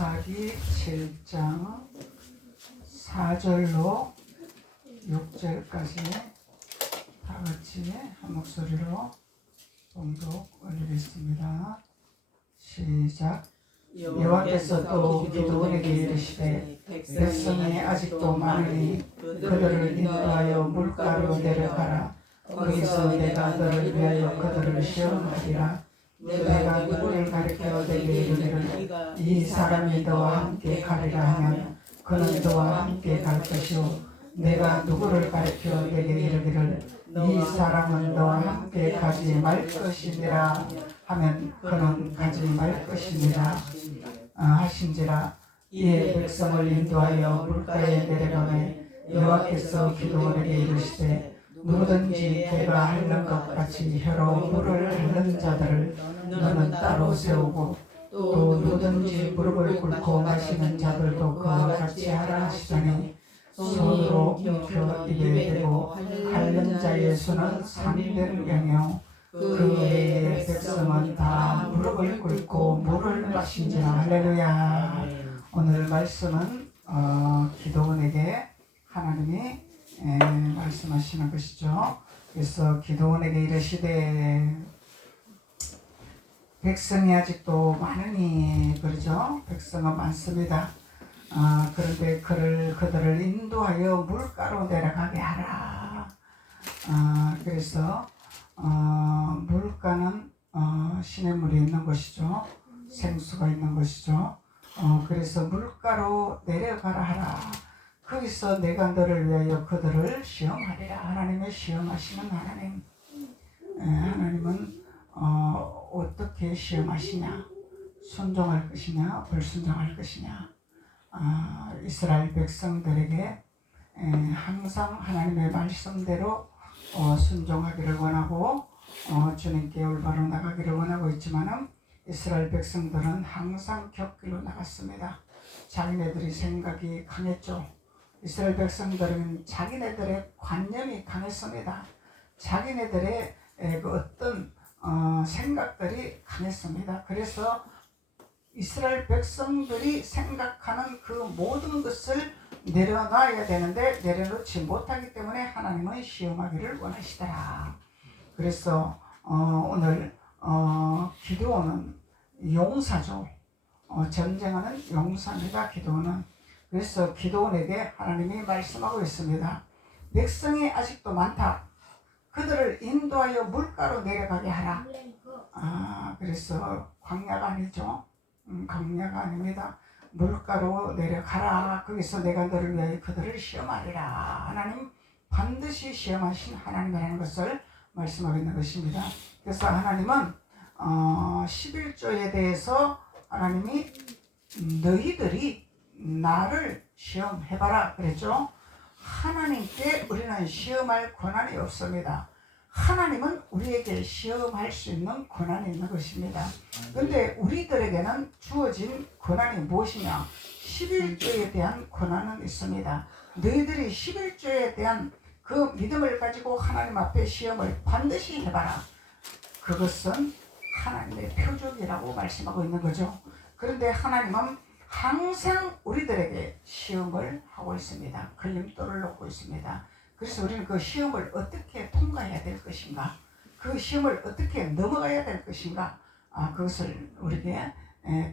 사사기 7장 4절로 6절까지 다 같이 한 목소리로 봉독 올리겠습니다. 시작. 여호와께서 또 기드온에게 이르시되 백성이 아직도 많으니 그들을 인도하여 물가로 내려가라. 거기서 내가 너를 위하여 그들을 시험하리라. 내가 누구를 가리켜 내게 이르기를 이 사람이 너와 함께 가리라 하면 그는 너와 함께 갈 것이요 내가 누구를 가리켜 내게 이르기를 이 사람은 너와 함께 가지 말 것이니라 하면 그는 가지 말 것이니라 하신지라. 이에 백성을 인도하여 물가에 내려가매 여호와께서 기드온에게 이르시되 누구든지 개가 핥는 것 같이 혀로 물을 핥는 자들을 너는 따로 세우고 또 누구든지 무릎을 꿇고 마시는 자들도 그와 같이 하라 하시더니 손으로 움켜 입에 대고 핥는 자의 수는 300명이요 그 외에 백성은 다 무릎을 꿇고 물을 마신지라. 할렐루야. 오늘 말씀은 기드온에게 하나님이 말씀하시는 것이죠. 그래서 기드온에게 이르시되 백성이 아직도 많으니 그러죠. 백성은 많습니다. 그런데 그들을 인도하여 물가로 내려가게 하라. 그래서 물가는 시냇물이 있는 것이죠. 생수가 있는 것이죠. 그래서 물가로 내려가라 하라. 거기서 내가 너를 위하여 그들을 시험하리라. 하나님의 시험하시는 하나님. 하나님은 어떻게 시험하시냐? 순종할 것이냐? 불순종할 것이냐? 이스라엘 백성들에게 항상 하나님의 말씀대로 순종하기를 원하고 주님께 올바로 나가기를 원하고 있지만은 이스라엘 백성들은 항상 곁길로 나갔습니다. 자기네들이 생각이 강했죠. 이스라엘 백성들은 자기네들의 관념이 강했습니다. 자기네들의 그 어떤 생각들이 강했습니다. 그래서 이스라엘 백성들이 생각하는 그 모든 것을 내려놔야 되는데 내려놓지 못하기 때문에 하나님은 시험하기를 원하시더라. 그래서 오늘 기드온은 용사죠. 전쟁하는 용사입니다. 기드온은. 그래서 기드온에게 하나님이 말씀하고 있습니다. 백성이 아직도 많다. 그들을 인도하여 물가로 내려가게 하라. 그래서 광야가 아니죠. 광야가 아닙니다. 물가로 내려가라. 거기서 내가 너를 위하여 그들을 시험하리라. 하나님 반드시 시험하신 하나님이라는 것을 말씀하고 있는 것입니다. 그래서 하나님은 11조에 대해서 하나님이 너희들이 나를 시험해봐라 그랬죠. 하나님께 우리는 시험할 권한이 없습니다. 하나님은 우리에게 시험할 수 있는 권한이 있는 것입니다. 그런데 우리들에게는 주어진 권한이 무엇이냐? 11조에 대한 권한은 있습니다. 너희들이 11조에 대한 그 믿음을 가지고 하나님 앞에 시험을 반드시 해봐라. 그것은 하나님의 표적이라고 말씀하고 있는 거죠. 그런데 하나님은 항상 우리들에게 시험을 하고 있습니다. 걸림돌을 놓고 있습니다. 그래서 우리는 그 시험을 어떻게 통과해야 될 것인가, 그 시험을 어떻게 넘어가야 될 것인가, 그것을 우리에게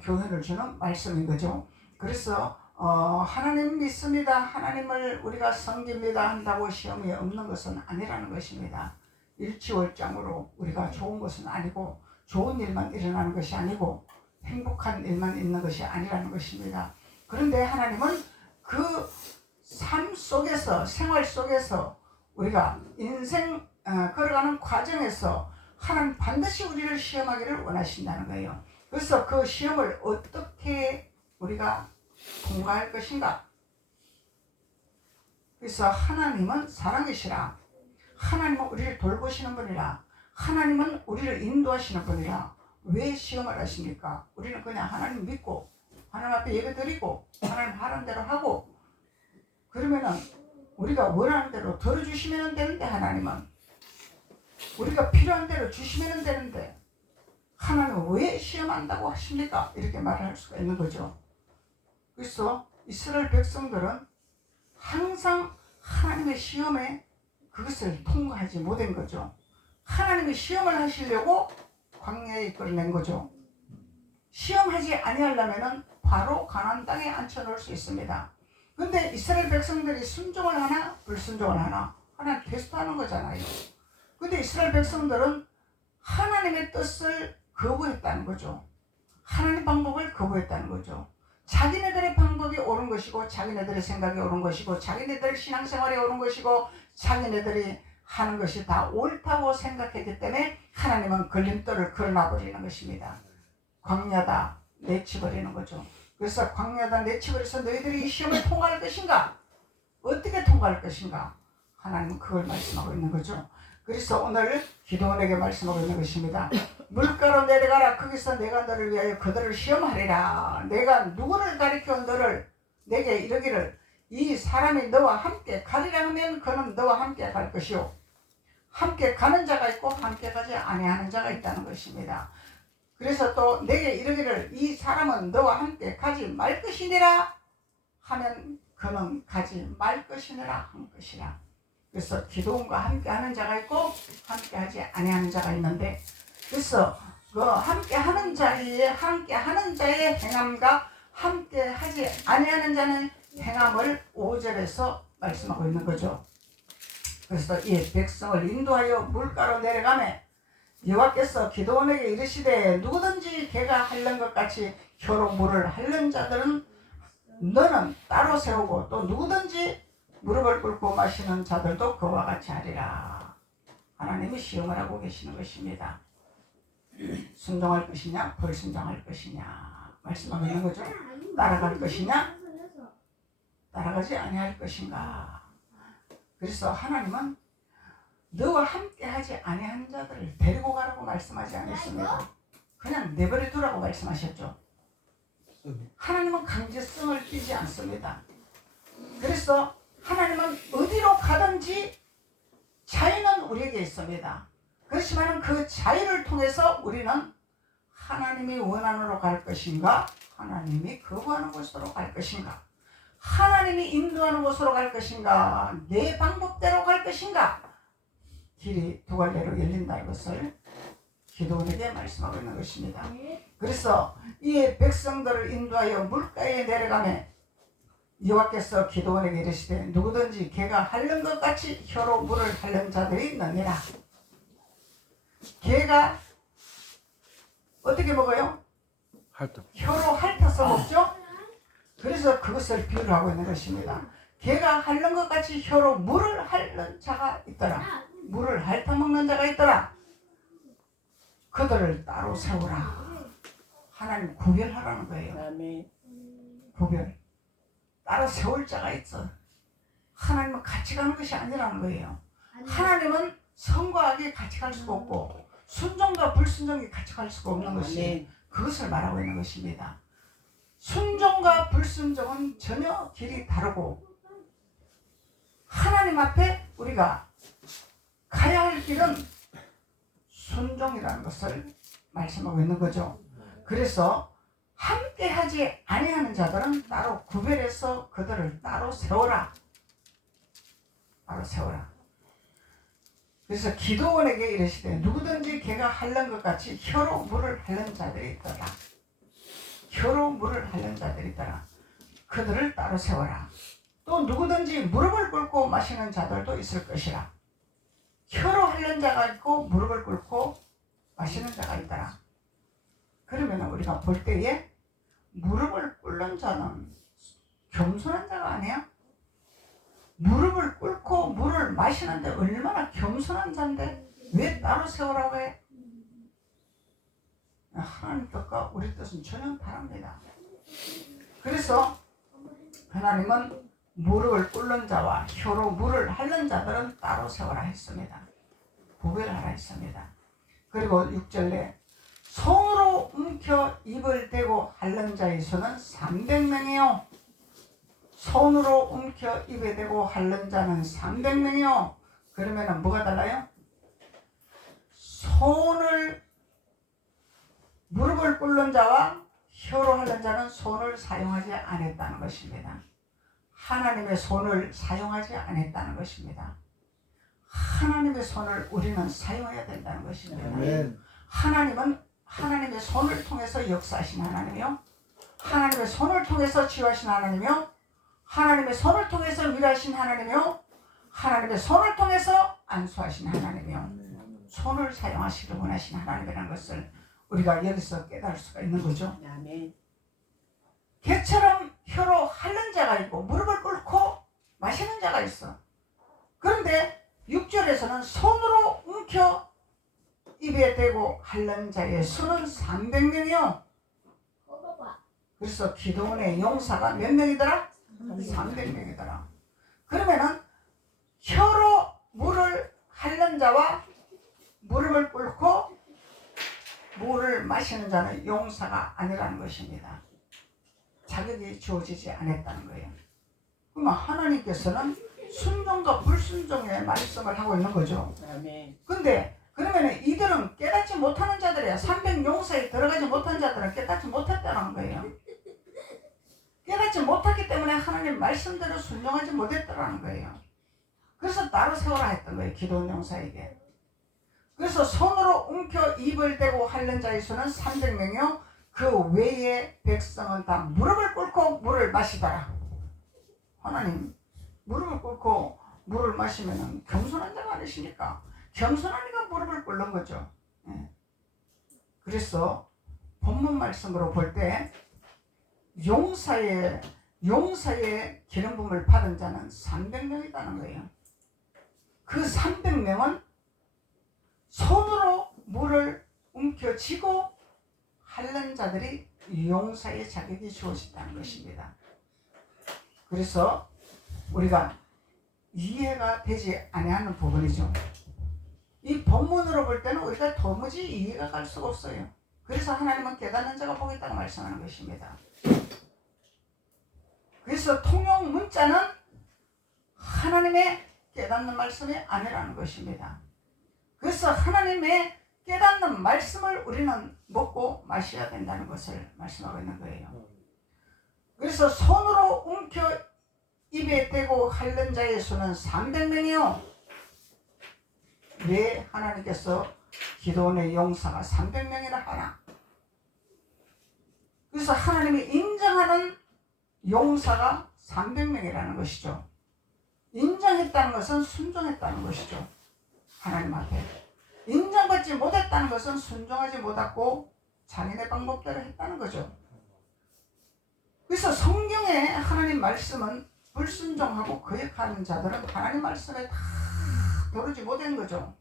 교훈을 주는 말씀인 거죠. 그래서 하나님 믿습니다, 하나님을 우리가 섬깁니다 한다고 시험이 없는 것은 아니라는 것입니다. 일취월장으로 우리가 좋은 것은 아니고 좋은 일만 일어나는 것이 아니고 행복한 일만 있는 것이 아니라는 것입니다. 그런데 하나님은 그 삶 속에서, 생활 속에서, 우리가 인생 걸어가는 과정에서 하나님 반드시 우리를 시험하기를 원하신다는 거예요. 그래서 그 시험을 어떻게 우리가 통과할 것인가? 그래서 하나님은 사랑이시라. 하나님은 우리를 돌보시는 분이라. 하나님은 우리를 인도하시는 분이라. 왜 시험을 하십니까? 우리는 그냥 하나님 믿고 하나님 앞에 예배드리고 하나님 하는 대로 하고 그러면은 우리가 원하는 대로 들어주시면 되는데 하나님은 우리가 필요한 대로 주시면 되는데 하나님은 왜 시험한다고 하십니까? 이렇게 말을 할 수가 있는 거죠. 그래서 이스라엘 백성들은 항상 하나님의 시험에 그것을 통과하지 못한 거죠. 하나님이 시험을 하시려고 광야에 이끌어낸 거죠. 시험하지 아니하려면은 바로 가나안 땅에 앉혀놓을 수 있습니다. 근데 이스라엘 백성들이 순종을 하나 불순종을 하나 하나님 테스트하는 거잖아요. 근데 이스라엘 백성들은 하나님의 뜻을 거부했다는 거죠. 하나님 방법을 거부했다는 거죠. 자기네들의 방법이 옳은 것이고 자기네들의 생각이 옳은 것이고 자기네들 신앙생활이 옳은 것이고 자기네들이 하는 것이 다 옳다고 생각했기 때문에 하나님은 걸림돌을 걸어놔버리는 것입니다. 광야다 내치버리는 거죠. 그래서 광야다 내치버려서 너희들이 이 시험을 통과할 것인가? 어떻게 통과할 것인가? 하나님은 그걸 말씀하고 있는 거죠. 그래서 오늘 기도원에게 말씀하고 있는 것입니다. 물가로 내려가라. 거기서 내가 너를 위하여 그들을 시험하리라. 내가 누구를 가리켜 너를 내게 이르기를 이 사람이 너와 함께 가리라 하면 그는 너와 함께 갈 것이요 함께 가는 자가 있고 함께 가지 아니하는 자가 있다는 것입니다. 그래서 또 내게 이르기를 이 사람은 너와 함께 가지 말 것이니라 하면 그는 가지 말 것이니라 한 것이라. 그래서 기도원과 함께 하는 자가 있고 함께 하지 아니하는 자가 있는데, 그래서 그 함께 하는 자의 행함과 함께 하지 아니하는 자는 행함을 5절에서 말씀하고 있는 거죠. 그래서 이 백성을 인도하여 물가로 내려가매 여호와께서 기도원에게 이르시되 누구든지 개가 핥는 것 같이 혀로 물을 핥는 자들은 너는 따로 세우고 또 누구든지 무릎을 꿇고 마시는 자들도 그와 같이 하리라. 하나님이 시험을 하고 계시는 것입니다. 순종할 것이냐 불순종할 것이냐 말씀하고 있는 거죠. 따라갈 것이냐 따라가지 아니할 것인가. 그래서 하나님은 너와 함께 하지 아니한 자들을 데리고 가라고 말씀하지 않았습니다. 그냥 내버려 두라고 말씀하셨죠. 하나님은 강제성을 띠지 않습니다. 그래서 하나님은 어디로 가든지 자유는 우리에게 있습니다. 그렇지만 그 자유를 통해서 우리는 하나님이 원하는 곳으로 갈 것인가 하나님이 거부하는 곳으로 갈 것인가, 하나님이 인도하는 곳으로 갈 것인가 내 방법대로 갈 것인가, 길이 두 갈래로 열린다는 것을 기도원에게 말씀하고 있는 것입니다. 그래서 이 백성들을 인도하여 물가에 내려가매 여호와께서 기도원에게 이르시되 누구든지 개가 핥는 것 같이 혀로 물을 핥는 자들이 있느니라. 개가 어떻게 먹어요? 혀로 핥아서 먹죠. 그래서 그것을 비유를 하고 있는 것입니다. 개가 핥는 것 같이 혀로 물을 핥는 자가 있더라. 물을 핥아 먹는 자가 있더라. 그들을 따로 세우라. 하나님 구별하라는 거예요. 구별. 따로 세울 자가 있어. 하나님은 같이 가는 것이 아니라는 거예요. 하나님은 선과 악이 같이 갈 수가 없고 순종과 불순종이 같이 갈 수가 없는 것이 그것을 말하고 있는 것입니다. 순종과 불순종은 전혀 길이 다르고 하나님 앞에 우리가 가야 할 길은 순종이라는 것을 말씀하고 있는 거죠. 그래서 함께 하지 아니하는 자들은 따로 구별해서 그들을 따로 세워라. 따로 세워라. 그래서 기도원에게 이르시되 누구든지 개가 핥는 것 같이 혀로 물을 핥는 자들이 있더라. 혀로 물을 핥는 자들이 있더라. 그들을 따로 세워라. 또 누구든지 무릎을 꿇고 마시는 자들도 있을 것이라. 혀로 핥는 자가 있고 무릎을 꿇고 마시는 자가 있더라. 그러면 우리가 볼 때에 무릎을 꿇는 자는 겸손한 자가 아니야? 무릎을 꿇고 물을 마시는데 얼마나 겸손한 자인데 왜 따로 세우라고 해? 하나님 뜻과 우리 뜻은 전혀 다릅니다. 그래서 하나님은 무릎을 꿇는 자와 혀로 물을 핥는 자들은 따로 세워라 했습니다. 구별하라 했습니다. 그리고 6절에 손으로 움켜 입을 대고 핥는 자의 수는 300명이요. 손으로 움켜 입에 대고 핥는 자는 300명이요. 그러면 뭐가 달라요? 손을 무릎을 꿇는 자와 혀로 하는 자는 손을 사용하지 않았다는 것입니다. 하나님의 손을 사용하지 않았다는 것입니다. 하나님의 손을 우리는 사용해야 된다는 것입니다. 아멘. 하나님은 하나님의 손을 통해서 역사하신 하나님이요, 하나님의 손을 통해서 치유하신 하나님이요, 하나님의 손을 통해서 위로하신 하나님이요, 하나님의 손을 통해서 안수하신 하나님이요, 손을 사용하시길 원하신 하나님이라는 것을 우리가 여기서 깨달을 수가 있는 거죠. 아멘. 개처럼 혀로 핥는 자가 있고 무릎을 꿇고 마시는 자가 있어. 그런데 6절에서는 손으로 움켜 입에 대고 핥는 자의 수는 300명이요. 그래서 기도원의 용사가 몇 명이더라? 300명이더라. 그러면은 혀로 물을 핥는 자와 무릎을 꿇고 물을 마시는 자는 용사가 아니라는 것입니다. 자격이 주어지지 않았다는 거예요. 그러면 하나님께서는 순종과 불순종의 말씀을 하고 있는 거죠. 아멘. 근데 그러면 이들은 깨닫지 못하는 자들이야. 300용사에 들어가지 못한 자들은 깨닫지 못했다는 거예요. 깨닫지 못했기 때문에 하나님 말씀대로 순종하지 못했다는 거예요. 그래서 따로 세워라 했던 거예요. 기도원 용사에게. 그래서 손으로 움켜 입을 대고 핥는 자의 수는 300명이요. 그 외의 백성은 다 무릎을 꿇고 물을 마시더라. 하나님 무릎을 꿇고 물을 마시면 겸손한 자가 아니시니까 겸손하니까 무릎을 꿇는 거죠. 예. 그래서 본문 말씀으로 볼 때 용사의 기름 부음을 받은 자는 300명이라는 거예요. 그 300명은 손으로 물을 움켜쥐고 핥는 자들이 용사의 자격이 주어진다는 것입니다. 그래서 우리가 이해가 되지 아니하는 부분이죠. 이 본문으로 볼 때는 우리가 도무지 이해가 갈 수가 없어요. 그래서 하나님은 깨닫는 자가 복이 있다고 말씀하는 것입니다. 그래서 통용 문자는 하나님의 깨닫는 말씀이 아니라는 것입니다. 그래서 하나님의 깨닫는 말씀을 우리는 먹고 마셔야 된다는 것을 말씀하고 있는 거예요. 그래서 손으로 움켜 입에 대고 핥는 자의 수는 300명이요. 왜 하나님께서 기도원의 용사가 300명이라 하나? 그래서 하나님이 인정하는 용사가 300명이라는 것이죠. 인정했다는 것은 순종했다는 것이죠. 하나님 앞에. 인정받지 못했다는 것은 순종하지 못했고 자기네 방법대로 했다는 거죠. 그래서 성경의 하나님 말씀은 불순종하고 거역하는 자들은 하나님 말씀에 다 도르지 못한 거죠.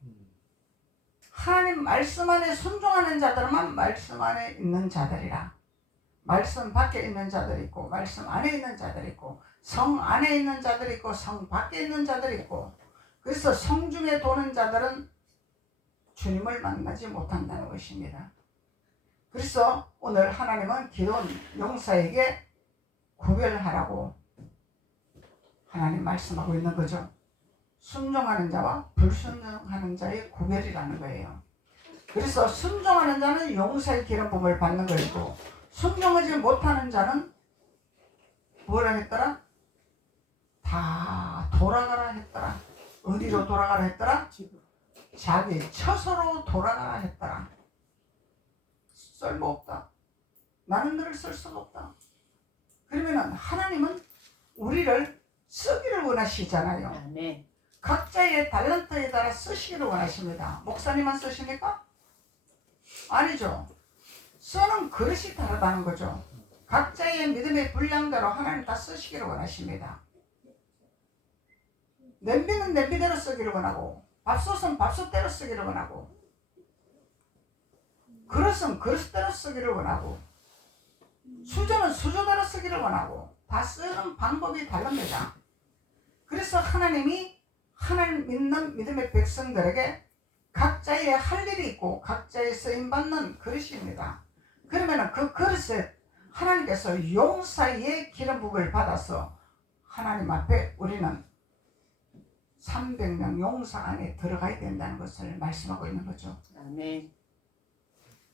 하나님 말씀 안에 순종하는 자들만 말씀 안에 있는 자들이라. 말씀 밖에 있는 자들이 있고 말씀 안에 있는 자들이 있고 성 안에 있는 자들이 있고 성 밖에 있는 자들이 있고, 그래서 성 중에 도는 자들은 주님을 만나지 못한다는 것입니다. 그래서 오늘 하나님은 기도원 용사에게 구별하라고 하나님 말씀하고 있는 거죠. 순종하는 자와 불순종하는 자의 구별이라는 거예요. 그래서 순종하는 자는 용사의 기름 부음을 받는 것이고, 순종하지 못하는 자는 뭐라 했더라? 다 돌아가라 했더라. 어디로 돌아가라 했더라? 자기 처소로 돌아가라 했더라. 쓸모없다. 나는 너를 쓸 수가 없다. 그러면 하나님은 우리를 쓰기를 원하시잖아요. 아멘. 각자의 달란트에 따라 쓰시기를 원하십니다. 목사님만 쓰십니까? 아니죠. 쓰는 그릇이 다르다는 거죠. 각자의 믿음의 분량대로 하나님 다 쓰시기를 원하십니다. 냄비는 냄비대로 쓰기를 원하고, 밥솥은 밥솥대로 쓰기를 원하고, 그릇은 그릇대로 쓰기를 원하고, 수저는 수저대로 쓰기를 원하고, 다 쓰는 방법이 다릅니다. 그래서 하나님이 하나님 믿는 믿음의 백성들에게 각자의 할 일이 있고 각자의 쓰임받는 그릇입니다. 그러면 그 그릇에 하나님께서 용사의 기름 부음을 받아서 하나님 앞에 우리는 300명 용사 안에 들어가야 된다는 것을 말씀하고 있는 거죠. 아멘.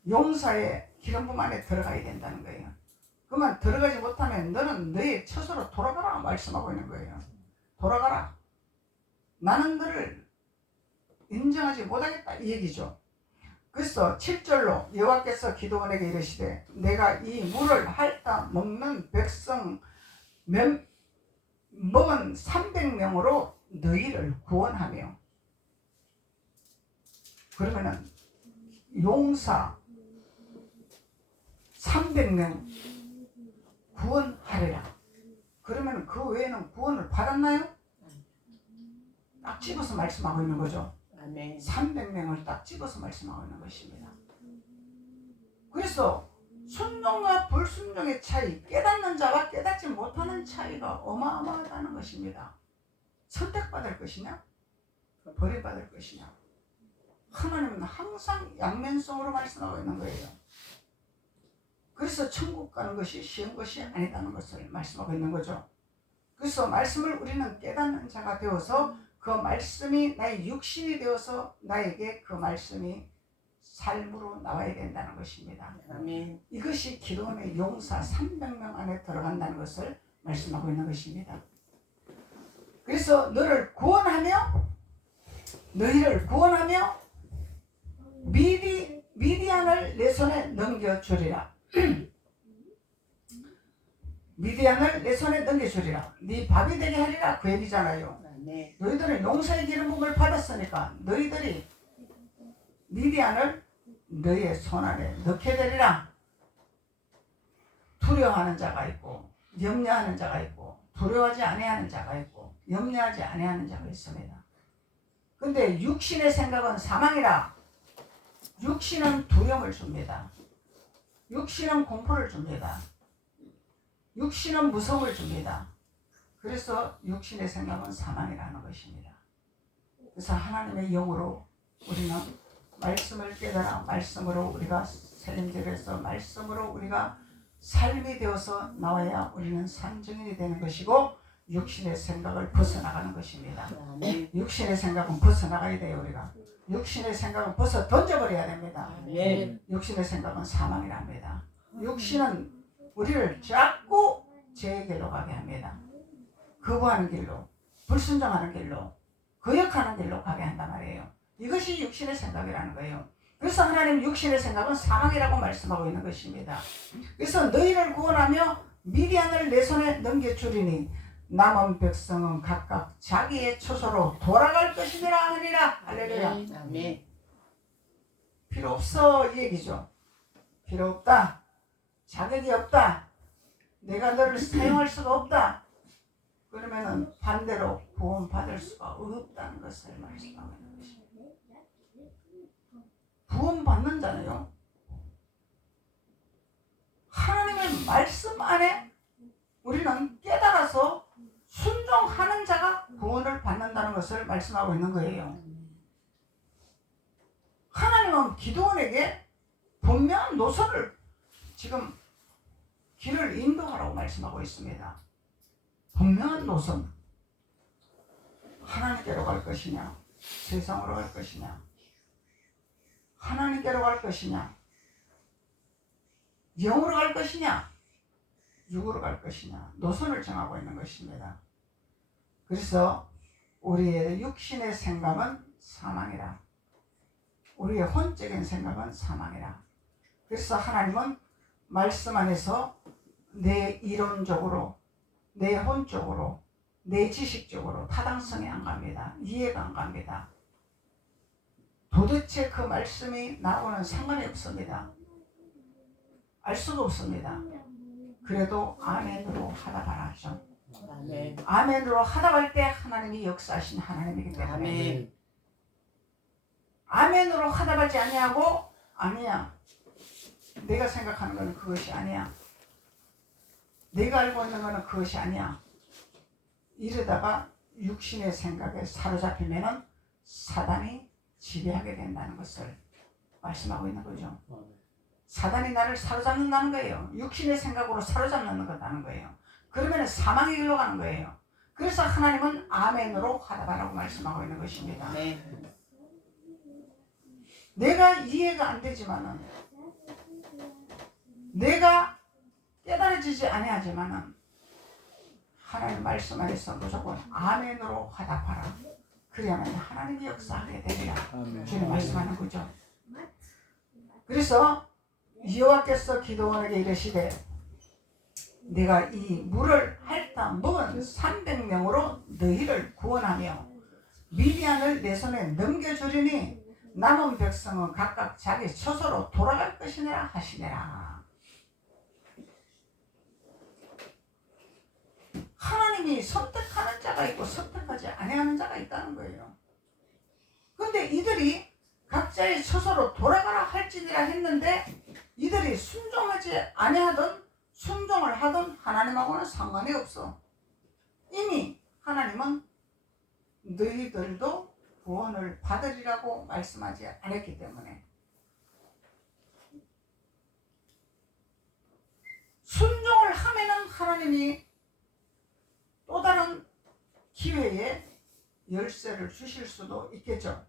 용사의 기름 부음 안에 들어가야 된다는 거예요. 그러면 들어가지 못하면 너는 너의 처소로 돌아가라 말씀하고 있는 거예요. 돌아가라. 나는 너를 인정하지 못하겠다 이 얘기죠. 그래서 7절로 여호와께서 기드온에게 이르시되 내가 이 물을 핥아 먹는 백성 먹은 300명으로 너희를 구원하며, 그러면은 용사 300명 구원하리라. 그러면 그 외에는 구원을 받았나요? 딱 집어서 말씀하고 있는 거죠. 아멘. 300명을 딱 집어서 말씀하고 있는 것입니다. 그래서 순종과 불순종의 차이, 깨닫는 자와 깨닫지 못하는 차이가 어마어마하다는 것입니다. 선택받을 것이냐 버림받을 것이냐. 하나님은 항상 양면성으로 말씀하고 있는 거예요. 그래서 천국 가는 것이 쉬운 것이 아니다는 것을 말씀하고 있는 거죠. 그래서 말씀을 우리는 깨닫는 자가 되어서 그 말씀이 나의 육신이 되어서 나에게 그 말씀이 삶으로 나와야 된다는 것입니다. 아멘. 이것이 기도원의 용사 300명 안에 들어간다는 것을 말씀하고 있는 것입니다. 그래서 너희를 구원하며 미디안을 내 손에 넘겨주리라. 미디안을 내 손에 넘겨주리라. 네 밥이 되게 하리라 그 얘기잖아요. 아멘. 너희들은 용사의 기름 부음을 받았으니까 너희들이 미디안을 너희의 손 안에 넣게 되리라. 두려워하는 자가 있고 염려하는 자가 있고 두려워하지 아니하는 자가 있고 염려하지 아니하는 자가 있습니다. 근데 육신의 생각은 사망이라. 육신은 두려움을 줍니다. 육신은 공포를 줍니다. 육신은 무서움을 줍니다. 그래서 육신의 생각은 사망이라는 것입니다. 그래서 하나님의 영으로 우리는 말씀을 깨달아 말씀으로 우리가 살림집에서 말씀으로 우리가 삶이 되어서 나와야 우리는 산증인이 되는 것이고 육신의 생각을 벗어나가는 것입니다. 육신의 생각은 벗어나가야 돼요. 우리가 육신의 생각은 벗어 던져버려야 됩니다. 육신의 생각은 사망이랍니다. 육신은 우리를 자꾸 죄의 길로 가게 합니다. 거부하는 길로, 불순종하는 길로, 거역하는 길로 가게 한단 말이에요. 이것이 육신의 생각이라는 거예요. 그래서 하나님 육신의 생각은 사망이라고 말씀하고 있는 것입니다. 그래서 너희를 구원하며 미디안을 내 손에 넘겨주리니 남은 백성은 각각 자기의 처소로 돌아갈 것이니라 하니라. 할렐루야. 아멘. 필요 없어 이 얘기죠. 필요 없다. 자격이 없다. 내가 너를 사용할 수가 없다. 그러면은 반대로 구원 받을 수가 없다는 것을 말씀하고 있는 것입니다. 구원 받는 자는요, 하나님의 말씀 안에 우리는 깨달아서 순종하는 자가 구원을 받는다는 것을 말씀하고 있는 거예요. 하나님은 기드온에게 분명한 노선을 지금 길을 인도하라고 말씀하고 있습니다. 분명한 노선. 하나님께로 갈 것이냐 세상으로 갈 것이냐, 하나님께로 갈 것이냐 영으로 갈 것이냐 육으로 갈 것이냐, 노선을 정하고 있는 것입니다. 그래서 우리의 육신의 생각은 사망이라. 우리의 혼적인 생각은 사망이라. 그래서 하나님은 말씀 안에서 내 이론적으로, 내 혼적으로, 내 지식적으로 타당성이 안 갑니다. 이해가 안 갑니다. 도대체 그 말씀이 나오는 상관이 없습니다. 알 수가 없습니다. 그래도 아멘으로 하다가 하죠. 아멘. 아멘으로 하다갈 때 하나님이 역사하신 하나님이기 때문에 아멘. 아멘으로 하다가지 아니하고 아니야, 내가 생각하는 것은 그것이 아니야, 내가 알고 있는 것은 그것이 아니야, 이러다가 육신의 생각에 사로잡히면은 사단이 지배하게 된다는 것을 말씀하고 있는 거죠. 사단이 나를 사로잡는다는 거예요. 육신의 생각으로 사로잡는 거다는 거예요. 그러면 사망의 길로 가는 거예요. 그래서 하나님은 아멘으로 하다가라고 말씀하고 있는 것입니다. 네. 내가 이해가 안 되지만은 내가 깨달아지지 아니하지만은 하나님 말씀 안에서 무조건 아멘으로 화답하라. 그래야만 하나님이 역사하게 되리라. 주님 말씀하는 거죠. 그래서 여호와께서 기도원에게 이르시되 내가 이 물을 핥아 먹은 300명으로 너희를 구원하며 미디안을 내 손에 넘겨주리니 남은 백성은 각각 자기 처소로 돌아갈 것이니라 하시니라. 하나님이 선택하는 자가 있고 선택하지 아니하는 자가 있다는 거예요. 그런데 이들이 각자의 처소로 돌아가라 할지니라 했는데 이들이 순종하지 아니하던 순종을 하던 하나님하고는 상관이 없어. 이미 하나님은 너희들도 구원을 받으리라고 말씀하지 않았기 때문에 순종을 하면은 하나님이 또 다른 기회에 열쇠를 주실 수도 있겠죠.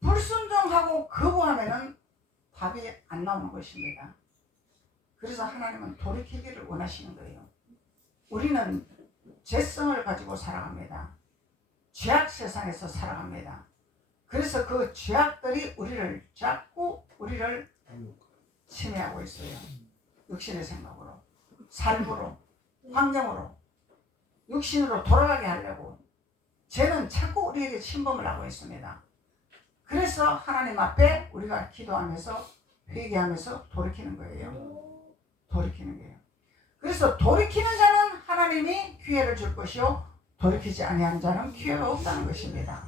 불순종하고 거부하면은 답이 안 나오는 것입니다. 그래서 하나님은 돌이키기를 원하시는 거예요. 우리는 죄성을 가지고 살아갑니다. 죄악 세상에서 살아갑니다. 그래서 그 죄악들이 우리를 자꾸 우리를 침해하고 있어요. 육신의 생각으로, 삶으로, 환경으로, 육신으로 돌아가게 하려고 죄는 자꾸 우리에게 침범을 하고 있습니다. 그래서 하나님 앞에 우리가 기도하면서 회개하면서 돌이키는 거예요. 돌이키는 거예요. 그래서 돌이키는 자는 하나님이 기회를 줄 것이요 돌이키지 아니하는 자는 기회가 없다는 것입니다.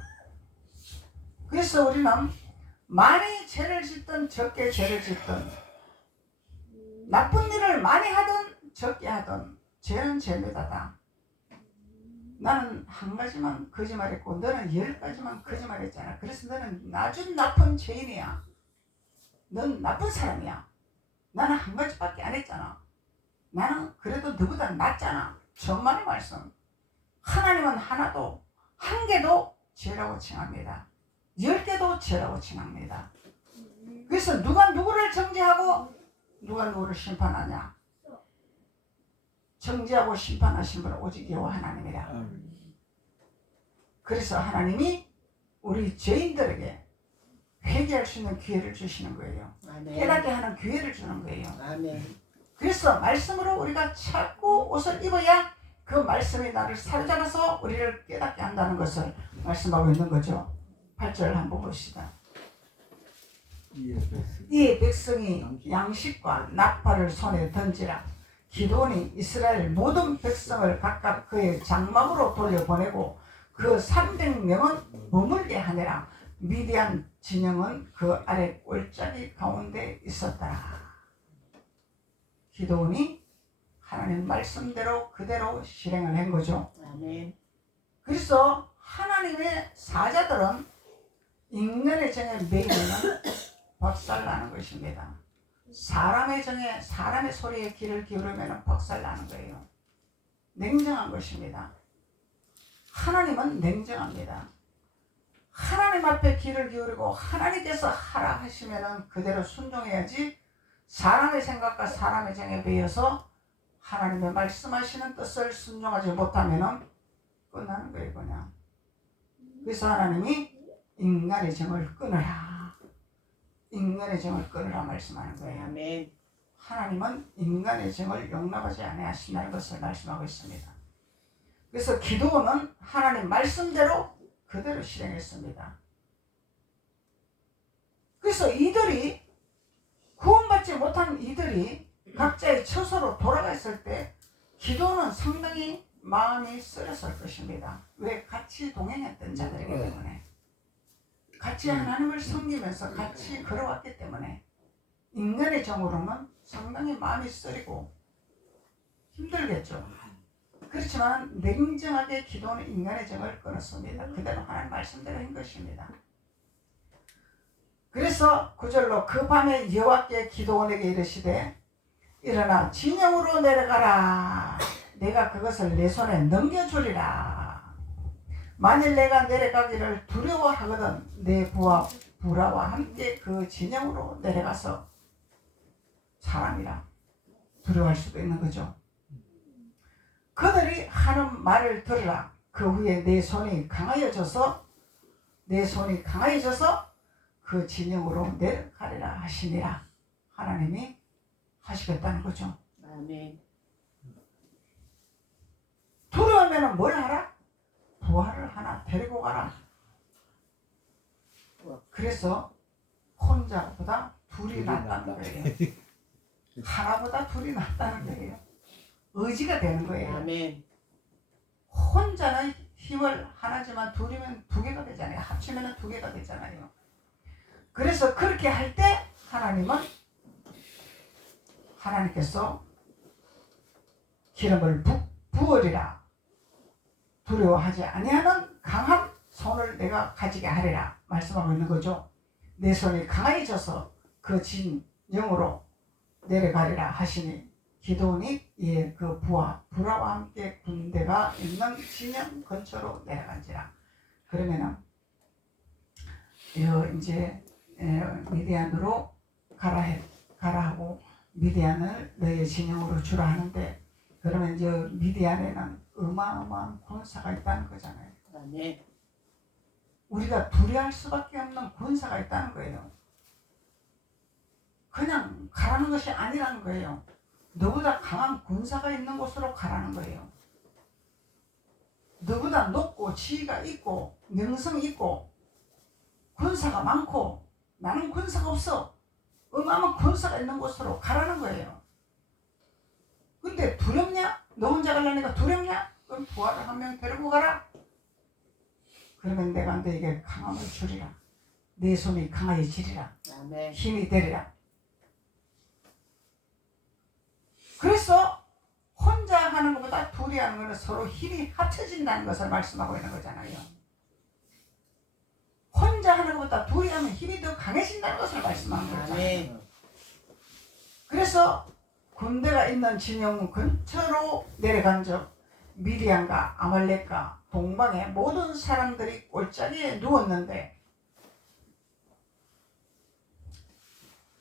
그래서 우리는 많이 죄를 짓든 적게 죄를 짓든 나쁜 일을 많이 하든 적게 하든 죄는 죄입니다. 나는 한 가지만 거짓말했고 너는 10가지만 거짓말했잖아. 그래서 너는 아주 나쁜 죄인이야. 넌 나쁜 사람이야. 나는 한 가지밖에 안 했잖아. 나는 그래도 너보다 낫잖아. 천만의 말씀. 하나님은 하나도 한 개도 죄라고 칭합니다. 10개도 죄라고 칭합니다. 그래서 누가 누구를 정죄하고 누가 누구를 심판하냐? 정죄하고 심판하신 분은 오직 여호와 하나님이라. 그래서 하나님이 우리 죄인들에게 회개할 수 있는 기회를 주시는 거예요. 아멘. 깨닫게 하는 기회를 주는 거예요. 아멘. 그래서 말씀으로 우리가 자꾸 옷을 입어야 그 말씀이 나를 사로잡아서 우리를 깨닫게 한다는 것을 말씀하고 있는 거죠. 8절 한번 봅시다. 이 백성이 양식과 나팔을 손에 던지라. 기드온이 이스라엘 모든 백성을 각각 그의 장막으로 돌려보내고 그 300명은 머물게 하니라. 미디안 진영은 그 아래 골짜기 가운데 있었더라. 기드온이 하나님 말씀대로 그대로 실행을 한 거죠. 아멘. 그래서 하나님의 사자들은 인간의 정에 매이면 박살나는 것입니다. 사람의 정에 사람의 소리에 귀를 기울이면 박살나는 거예요. 냉정한 것입니다. 하나님은 냉정합니다. 하나님 앞에 귀를 기울이고 하나님께서 하라 하시면 그대로 순종해야지 사람의 생각과 사람의 정에 매여서 하나님의 말씀하시는 뜻을 순종하지 못하면 끝나는 거예요. 그냥. 그래서 하나님이 인간의 정을 끊으라. 인간의 정을 끊으라 말씀하는 거예요. 아멘. 하나님은 인간의 정을 용납하지 아니하신다는 것을 말씀하고 있습니다. 그래서 기드온은 하나님 말씀대로 그대로 실행했습니다. 그래서 이들이 구원받지 못한 이들이 각자의 처소로 돌아갔을 때 기드온은 상당히 마음이 쓰렸을 것입니다. 왜? 같이 동행했던 자들이기 때문에, 같이 하나님을 섬기면서 같이 걸어왔기 때문에 인간의 정으로는 상당히 마음이 쓰리고 힘들겠죠. 그렇지만 냉정하게 기도는 인간의 정을 끊었습니다. 그대로 하나님 말씀대로 한 것입니다. 그래서 9절로 그 밤에 여호와께 기드온에게 이르시되 일어나 진영으로 내려가라. 내가 그것을 내 손에 넘겨주리라. 만일 내가 내려가기를 두려워하거든 내 부하 부라와 함께 그 진영으로 내려가서 사람이라 두려워할 수도 있는 거죠. 그들이 하는 말을 들으라. 그 후에 내 손이 강하여져서 그 진영으로 내려가리라 하시니라. 하나님이 하시겠다는 거죠. 아멘. 두려우면 뭘 하라? 부하를 하나 데리고 가라. 그래서 혼자보다 둘이 낫다는 거예요. 하나보다 둘이 낫다는 거예요. 의지가 되는 거예요. 아멘. 혼자는 힘을 하나지만 둘이면 두 개가 되잖아요. 합치면 두 개가 되잖아요. 그래서 그렇게 할 때 하나님께서 기름을 부으리라. 두려워하지 아니하는 강한 손을 내가 가지게 하리라 말씀하고 있는 거죠. 내 손이 강해져서 그 진영으로 내려가리라 하시니 기도원이 그 부라와 함께 군대가 있는 진영 근처로 내려간지라. 그러면은 이제 미디안으로 가라 하고 미디안을 너의 진영으로 주라 하는데, 그러면 이제 미디안에는 어마어마한 군사가 있다는 거잖아요. 네. 우리가 두려워할 수밖에 없는 군사가 있다는 거예요. 그냥 가라는 것이 아니라는 거예요. 너보다 강한 군사가 있는 곳으로 가라는 거예요. 너보다 높고 지위가 있고 명성이 있고 군사가 많고 나는 군사가 없어. 어마어마한 군사가 있는 곳으로 가라는 거예요. 근데 두렵냐? 너 혼자 가려니까 두렵냐? 그럼 부하를 한 명 데리고 가라. 그러면 내가 너에게 강함을 주리라. 내 손이 강해지리라. 아멘. 힘이 되리라. 그래서 혼자 하는 것보다 둘이 하는 것은 서로 힘이 합쳐진다는 것을 말씀하고 있는 거잖아요. 혼자 하는 것보다 둘이 하면 힘이 더 강해진다는 것을 말씀하는 거잖아요. 아멘. 그래서 군대가 있는 진영 근처로 내려간 적 미디안과 아말렉과 동방의 모든 사람들이 골짜기에 누웠는데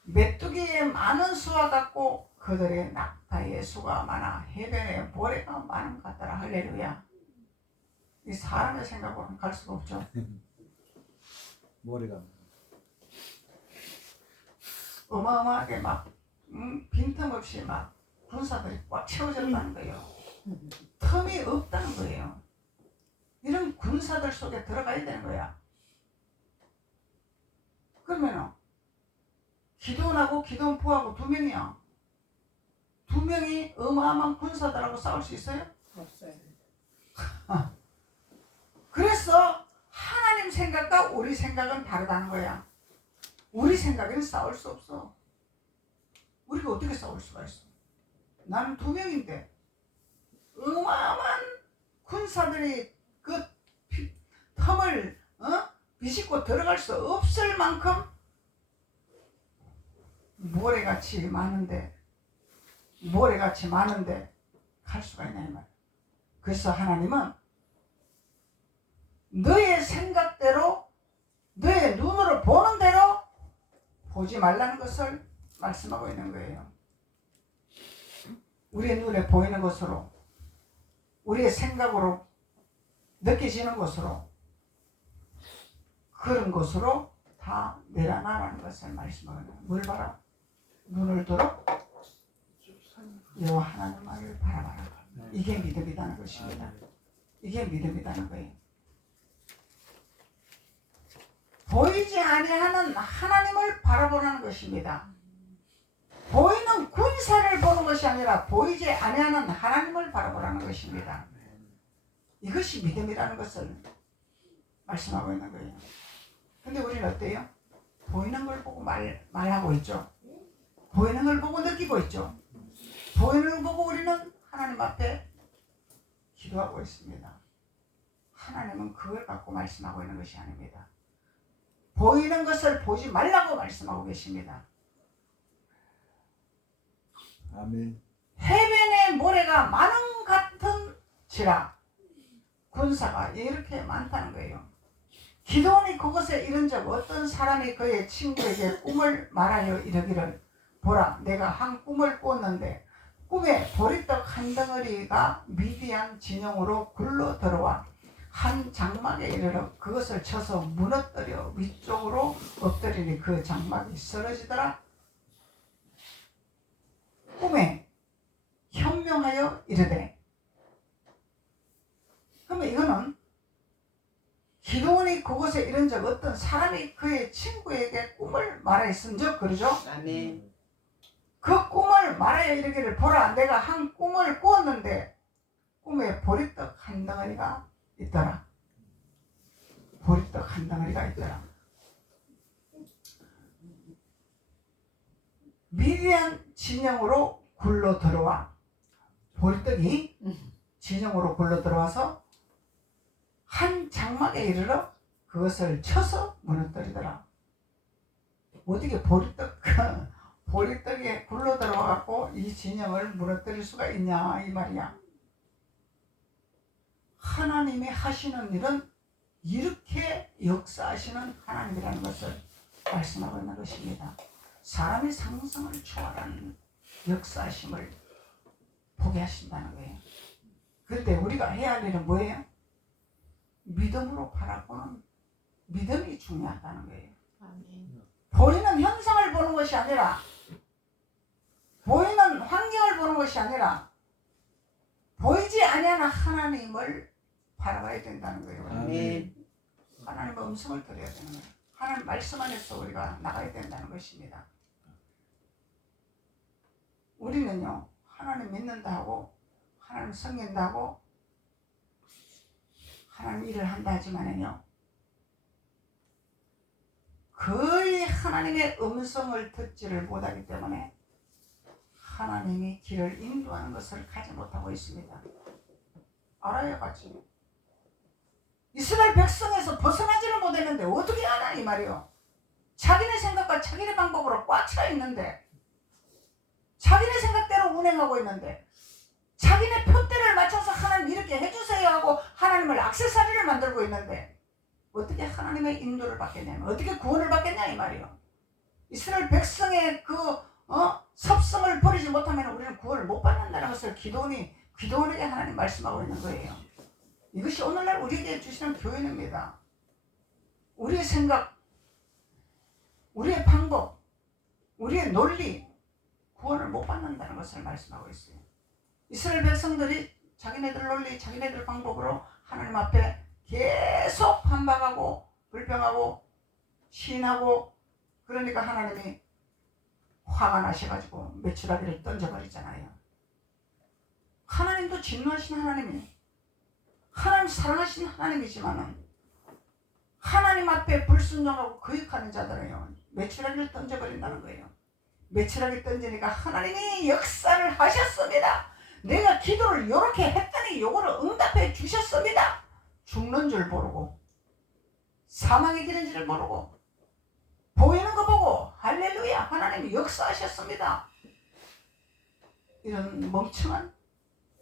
메뚜기의 많은 수와 같고 그들의 낙타의 수가 많아 해변에 모래가 많은 것 같더라. 할렐루야. 이 사람의 생각으로는 갈 수가 없죠. 모래가 어마어마하게 막 빈틈없이 막 군사들이 꽉 채워졌다는 거예요. 틈이 없다는 거예요. 이런 군사들 속에 들어가야 되는 거야. 그러면 기도원하고 기도원 부하고 두 명이야. 두 명이 어마어마한 군사들하고 싸울 수 있어요? 없어요. 그래서 하나님 생각과 우리 생각은 다르다는 거야. 우리 생각에는 싸울 수 없어. 우리가 어떻게 싸울 수가 있어? 나는 두 명인데 어마어마한 군사들이 그 틈을 비집고 들어갈 수 없을 만큼 모래같이 많은데 갈 수가 있냐 이 말. 그래서 하나님은 너의 생각대로 너의 눈으로 보는 대로 보지 말라는 것을 말씀하고 있는 거예요. 우리의 눈에 보이는 것으로 우리의 생각으로 느껴지는 것으로 그런 것으로 다 내려놔라는 것을 말씀하는 거예요. 뭘 봐라? 눈을 들어 여호와 하나님을 바라봐라. 이게 믿음이라는 것입니다. 이게 믿음이라는 거예요. 보이지 아니하는 하나님을 바라보라는 것입니다. 보이는 군사를 보는 것이 아니라 보이지 아니하는 하나님을 바라보라는 것입니다. 이것이 믿음이라는 것을 말씀하고 있는 거예요. 근데 우리는 어때요? 보이는 걸 보고 말하고 있죠. 보이는 걸 보고 느끼고 있죠. 보이는 걸 보고 우리는 하나님 앞에 기도하고 있습니다. 하나님은 그걸 갖고 말씀하고 있는 것이 아닙니다. 보이는 것을 보지 말라고 말씀하고 계십니다. 아멘. 해변에 모래가 많은 같은지라. 군사가 이렇게 많다는 거예요. 기도원이 그곳에 이른 적 어떤 사람이 그의 친구에게 꿈을 말하여 이르기를 보라 내가 한 꿈을 꾸었는데 꿈에 보리떡 한 덩어리가 미디안 진영으로 굴러 들어와 한 장막에 이르러 그것을 쳐서 무너뜨려 위쪽으로 엎드리니 그 장막이 쓰러지더라. 꿈에 현명하여 이르되, 그러면 이거는 기도원이 그곳에 이른 적 어떤 사람이 그의 친구에게 꿈을 말했은 적 그러죠? 아멘. 그 꿈을 말하여 이르기를 보라 내가 한 꿈을 꾸었는데 꿈에 보리떡 한 덩어리가 있더라. 보리떡 한 덩어리가 있더라. 미디안 진영으로 굴러 들어와 보리떡이 진영으로 굴러 들어와서 한 장막에 이르러 그것을 쳐서 무너뜨리더라. 어떻게 보리떡에 굴러 들어와갖고 이 진영을 무너뜨릴 수가 있냐 이 말이야. 하나님이 하시는 일은 이렇게 역사하시는 하나님이라는 것을 말씀하고 있는 것입니다. 사람의 상상을 초월하는 역사하심을 보게 하신다는 거예요. 그때 우리가 해야 할 일은 뭐예요? 믿음으로 바라보는 믿음이 중요하다는 거예요. 아멘. 보이는 현상을 보는 것이 아니라, 보이는 환경을 보는 것이 아니라 보이지 아니하는 하나님을 바라봐야 된다는 거예요. 아멘. 하나님의 음성을 들어야 되는 거예요. 하나님 말씀 안에서 우리가 나가야 된다는 것입니다. 우리는요 하나님 믿는다 하고 하나님 섬긴다 하고 하나님 일을 한다 하지만은요 거의 하나님의 음성을 듣지를 못하기 때문에 하나님이 길을 인도하는 것을 가지 못하고 있습니다. 알아야 같이. 이스라엘 백성에서 벗어나지를 못했는데 어떻게 하나 이 말이요. 자기네 생각과 자기네 방법으로 꽉 차 있는데, 자기네 생각대로 운행하고 있는데, 자기네 표대를 맞춰서 하나님 이렇게 해주세요 하고 하나님을 액세서리를 만들고 있는데 어떻게 하나님의 인도를 받겠냐면, 어떻게 구원을 받겠냐 이 말이요. 이스라엘 백성의 그 섭성을 버리지 못하면 우리는 구원을 못 받는다는 것을 기도원에게 하나님 말씀하고 있는 거예요. 이것이 오늘날 우리에게 주시는 교훈입니다. 우리의 생각, 우리의 방법, 우리의 논리, 구원을 못 받는다는 것을 말씀하고 있어요. 이스라엘 백성들이 자기네들 논리, 자기네들 방법으로 하나님 앞에 계속 반박하고 불평하고 시인하고, 그러니까 하나님이 화가 나셔가지고 메추라기를 던져버리잖아요. 하나님도 진노하신 하나님이에요. 하나님 사랑하신 하나님이지만은 하나님 앞에 불순종하고 거역하는 자들은요 메추라기를 던져버린다는 거예요. 메추라기 던지니까 하나님이 역사를 하셨습니다. 내가 기도를 이렇게 했더니 요거를 응답해 주셨습니다. 죽는 줄 모르고 사망의 길인지를 모르고 보이는 거 보고 할렐루야 하나님이 역사하셨습니다. 이런 멍청한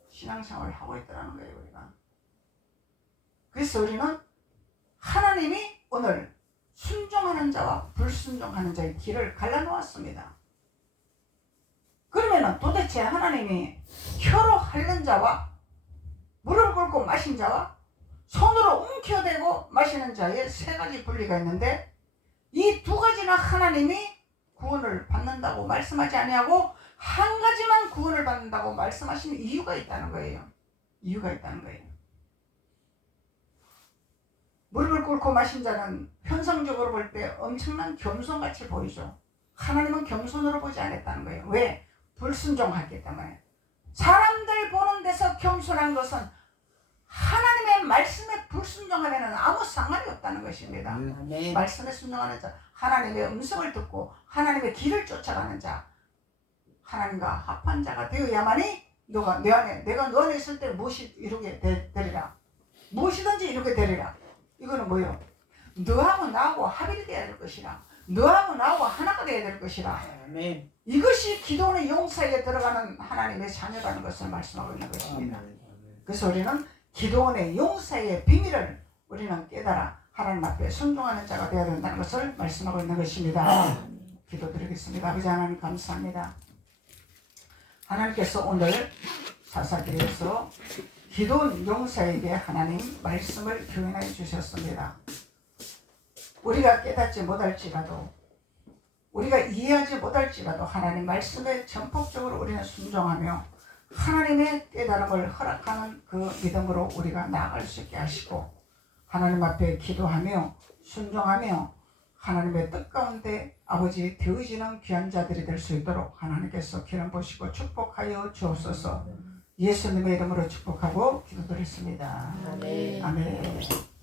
신앙생활을 하고 있더라는 거예요 우리가. 그래서 우리는 하나님이 오늘 순종하는 자와 불순종하는 자의 길을 갈라놓았습니다. 그러면 도대체 하나님이 혀로 핥는 자와 물을 끓고 마신 자와 손으로 움켜대고 마시는 자의 세 가지 분리가 있는데, 이 두 가지나 하나님이 구원을 받는다고 말씀하지 아니하고 한 가지만 구원을 받는다고 말씀하시는 이유가 있다는 거예요. 이유가 있다는 거예요. 물을 끓고 마신 자는 현상적으로 볼 때 엄청난 겸손같이 보이죠. 하나님은 겸손으로 보지 않았다는 거예요. 왜? 불순종했기 때문에. 사람들 보는 데서 겸손한 것은 하나님의 말씀에 불순종하면 아무 상관이 없다는 것입니다. 아멘. 말씀에 순종하는 자, 하나님의 음성을 듣고 하나님의 길을 쫓아가는 자, 하나님과 합한 자가 되어야만이 너가 내 안에, 내가 너 안에 있을 때 무엇이 이루게 되리라. 무엇이든지 이루게 되리라. 이거는 뭐예요? 너하고 나하고 합일이 되어야 될 것이라. 너하고 나하고 하나가 되어야 될 것이라. 아멘. 이것이 기도원의 용사에 들어가는 하나님의 자녀라는 것을 말씀하고 있는 것입니다. 그래서 우리는 기도원의 용사의 비밀을 우리는 깨달아 하나님 앞에 순종하는 자가 되어야 된다는 것을 말씀하고 있는 것입니다. 기도드리겠습니다. 아버지 하나님 감사합니다. 하나님께서 오늘 사사기에서 기도원 용사에게 하나님 말씀을 교훈해 주셨습니다. 우리가 깨닫지 못할지라도 우리가 이해하지 못할지라도 하나님 말씀에 전폭적으로 우리는 순종하며 하나님의 깨달음을 허락하는 그 믿음으로 우리가 나아갈 수 있게 하시고 하나님 앞에 기도하며 순종하며 하나님의 뜻 가운데 아버지 되어지는 귀한 자들이 될 수 있도록 하나님께서 기름 보시고 축복하여 주옵소서. 예수님의 이름으로 축복하고 기도드렸습니다. 아멘. 아멘.